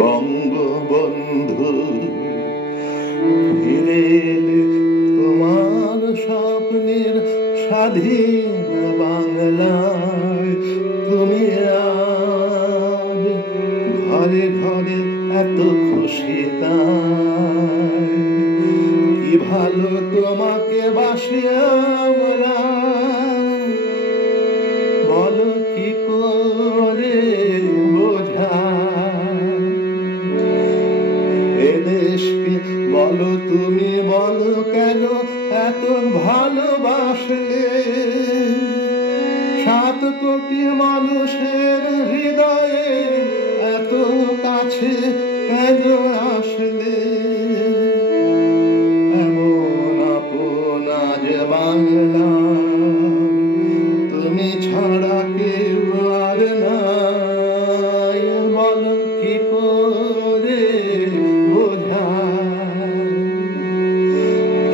বঙ্গবন্ধু ফিরে এলে তোমার স্বপ্নের স্বাধীন বাংলায়। তুমি আজ ঘরে ঘরে এত খুশি তাই, কি ভালো তোমাকে বাসি আমরা, বলো কি করে বোঝাই এ দেশকে, বলো তুমি বলো কেন এত ভালোবাসলে। 7 কোটি মানুষের হৃদয়ে এত কাছে কেন আসলে। এমন আপন আজ বাংলা, তুমি ছাড়া কেউ আর নাই, বলো কি করে বোঝাই।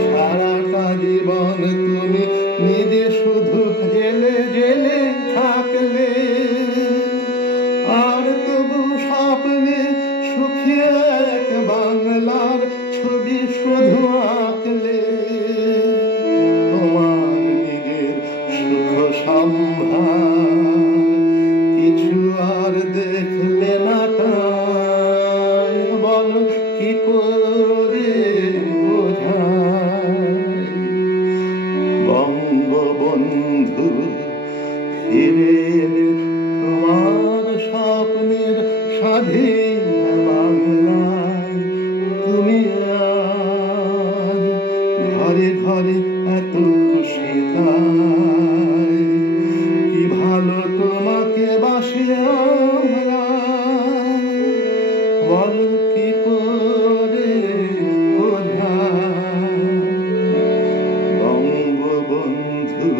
সারাটা জীবন তুমি নিজে শুধু জেলে জেলে থাকলে, আর তবু স্বপ্নে সুখী এক বাংলার ছবি শুধু আঁকলে। তোমার নিজের সুখ সম্ভার কিছু আর দেখলে না তাই, বলো কি করে বোঝাই। বঙ্গবন্ধু ফিরে এলে তোমার স্বপ্নের স্বাধীন বাংলায়। তুমি আজ ঘরে ঘরে এত খুশি তাই, কি ভালো তোমাকে বাসি আমরা, বলো কি করে বোঝাই। বঙ্গবন্ধু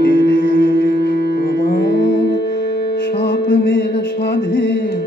ফিরে এলে তোমার স্বপ্নের স্বাধীন